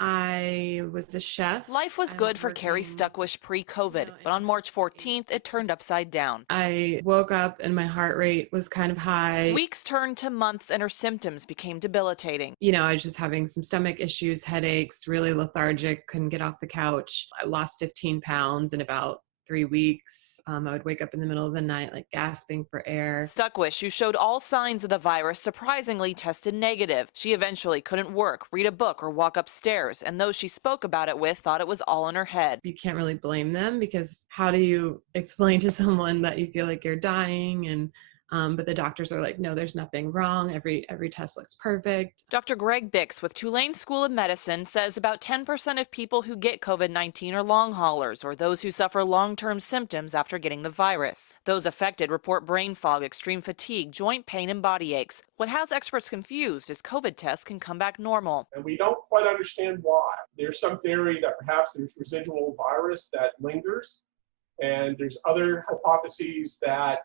I was a chef. Life was I good was for Carrie working, Stuckwish pre-COVID, but on March 14th, it turned upside down. I woke up and my heart rate was kind of high. Weeks turned to months and her symptoms became debilitating. I was just having some stomach issues, headaches, really lethargic, couldn't get off the couch. I lost 15 pounds in about 3 weeks. I would wake up in the middle of the night, like gasping for air. Stuckwish, who showed all signs of the virus, surprisingly tested negative. She eventually couldn't work, read a book, or walk upstairs, and those she spoke about it with thought it was all in her head. You can't really blame them because how do you explain to someone that you feel like you're dying but the doctors are like, no, there's nothing wrong. Every test looks perfect. Dr. Greg Bix with Tulane School of Medicine says about 10% of people who get COVID-19 are long haulers or those who suffer long-term symptoms after getting the virus. Those affected report brain fog, extreme fatigue, joint pain, and body aches. What has experts confused is COVID tests can come back normal. And we don't quite understand why. There's some theory that perhaps there's residual virus that lingers, and there's other hypotheses that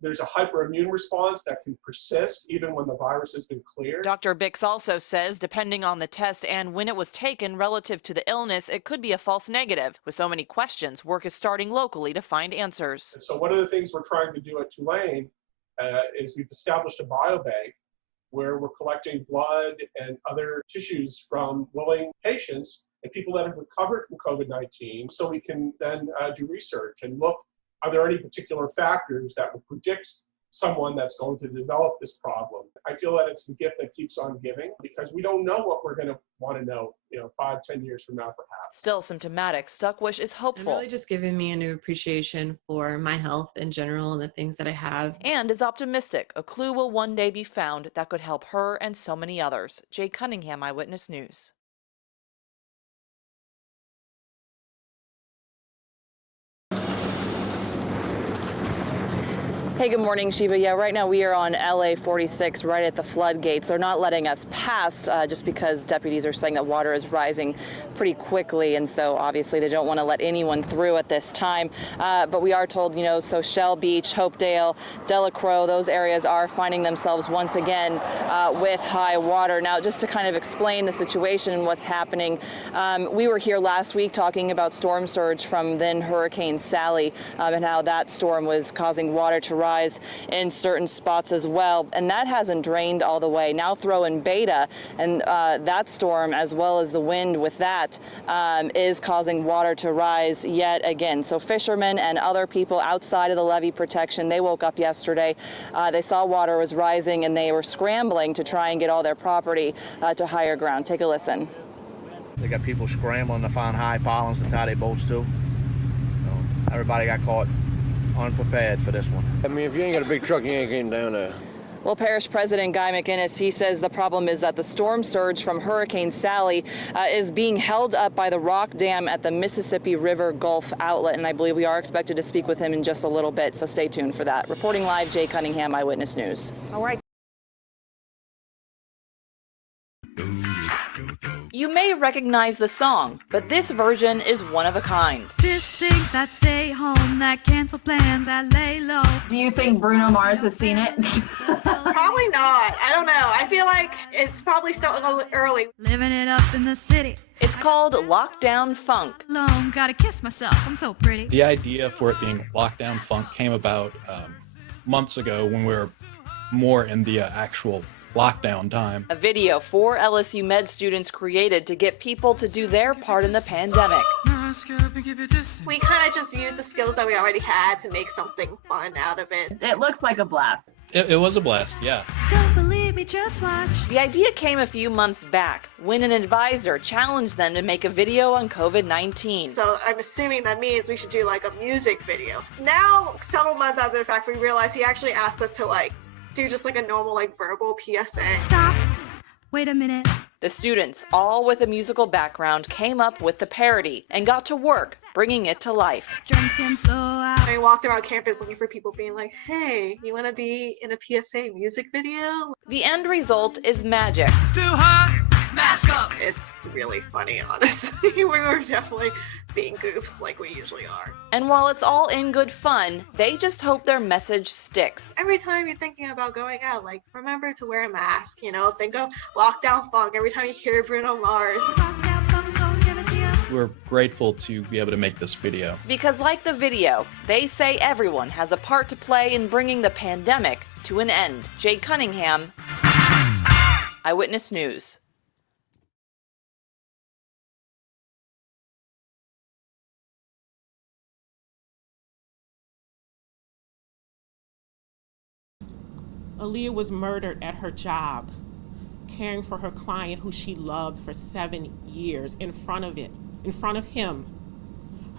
there's a hyperimmune response that can persist even when the virus has been cleared. Dr. Bix also says depending on the test and when it was taken relative to the illness, it could be a false negative. With so many questions, work is starting locally to find answers. And so one of the things we're trying to do at Tulane is we've established a biobank where we're collecting blood and other tissues from willing patients and people that have recovered from COVID-19, so we can then do research and look, are there any particular factors that would predict someone that's going to develop this problem? I feel that it's the gift that keeps on giving because we don't know what we're going to want to know, 5-10 years from now, perhaps. Still symptomatic, Stuckwish is hopeful. And really just giving me a new appreciation for my health in general and the things that I have. And is optimistic. A clue will one day be found that could help her and so many others. Jay Cunningham, Eyewitness News. Hey, good morning, Sheba. Yeah, right now we are on LA 46 right at the floodgates. They're not letting us past just because deputies are saying that water is rising pretty quickly, and so obviously they don't want to let anyone through at this time. But we are told, so Shell Beach, Hopedale, Delacroix, those areas are finding themselves once again with high water. Now, just to kind of explain the situation and what's happening, we were here last week talking about storm surge from then Hurricane Sally and how that storm was causing water to rise in certain spots as well, and that hasn't drained all the way. Now throw in Beta, and that storm, as well as the wind with that, is causing water to rise yet again. So fishermen and other people outside of the levee protection, they woke up yesterday. They saw water was rising, and they were scrambling to try and get all their property to higher ground. Take a listen. They got people scrambling to find high pylons to tie their boats to. So everybody got caught unprepared for this one. I mean, if you ain't got a big truck, you ain't getting down there. Well, Parish President Guy McInnes, he says the problem is that the storm surge from Hurricane Sally is being held up by the rock dam at the Mississippi River Gulf outlet, and I believe we are expected to speak with him in just a little bit, so stay tuned for that. Reporting live, Jay Cunningham, Eyewitness News. All right. You may recognize the song, but this version is one of a kind. This stinks, that stay home, that cancel plans, that lay low. Do you think Bruno Mars has seen it? Probably not. I don't know. I feel like it's probably still a little early. Living it up in the city. It's called Lockdown Funk. Alone, gotta kiss myself, I'm so pretty. The idea for it being Lockdown Funk came about months ago when we were more in the actual lockdown time. A video 4 LSU med students created to get people to do their part in the pandemic. We kind of just used the skills that we already had to make something fun out of it. It looks like a blast. It was a blast, yeah. Don't believe me, just watch. The idea came a few months back when an advisor challenged them to make a video on COVID-19. So I'm assuming that means we should do like a music video. Now, several months after the fact, we realized he actually asked us to do just like a normal verbal PSA. Stop. Wait a minute. The students, all with a musical background, came up with the parody and got to work, bringing it to life. Drinks can flow out. I walked around campus looking for people being like, hey, you want to be in a PSA music video? The end result is magic. It's too hot. Mask up. It's really funny, honestly. We were definitely being goofs like we usually are. And while it's all in good fun, they just hope their message sticks. Every time you're thinking about going out, like, remember to wear a mask, you know, think of Lockdown Funk every time you hear Bruno Mars. We're grateful to be able to make this video. Because like the video, they say everyone has a part to play in bringing the pandemic to an end. Jay Cunningham, Eyewitness News. Aaliyah was murdered at her job, caring for her client who she loved for 7 years in front of him.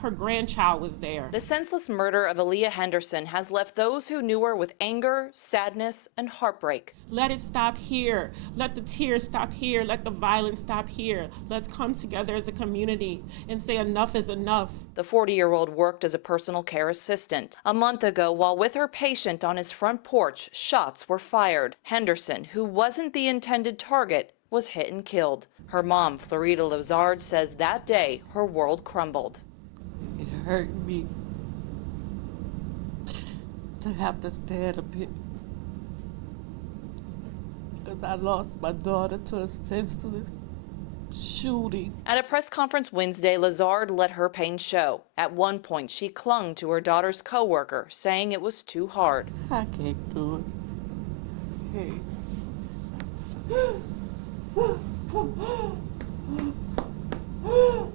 Her grandchild was there. The senseless murder of Aaliyah Henderson has left those who knew her with anger, sadness, and heartbreak. Let it stop here. Let the tears stop here. Let the violence stop here. Let's come together as a community and say enough is enough. The 40-year-old worked as a personal care assistant. A month ago, while with her patient on his front porch, shots were fired. Henderson, who wasn't the intended target, was hit and killed. Her mom, Florida Lazard, says that day her world crumbled. It hurt me to have to stand up here because I lost my daughter to a senseless shooting. At a press conference Wednesday, Lazard let her pain show. At one point, she clung to her daughter's co-worker, saying it was too hard. I can't do it. Hey.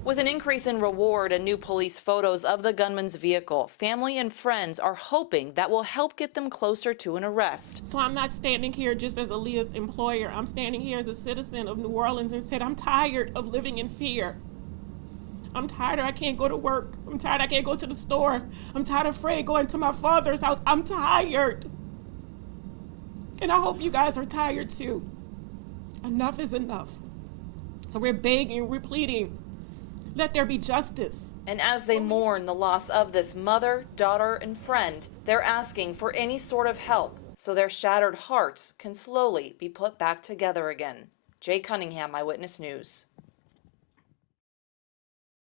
With an increase in reward and new police photos of the gunman's vehicle, family and friends are hoping that will help get them closer to an arrest. So I'm not standing here just as Aaliyah's employer. I'm standing here as a citizen of New Orleans and said I'm tired of living in fear. I'm tired I can't go to work. I'm tired I can't go to the store. I'm tired afraid going to my father's house. I'm tired. And I hope you guys are tired too. Enough is enough. So we're begging, we're pleading. Let there be justice. And as they mourn the loss of this mother, daughter, and friend, they're asking for any sort of help so their shattered hearts can slowly be put back together again. Jay Cunningham, Eyewitness News.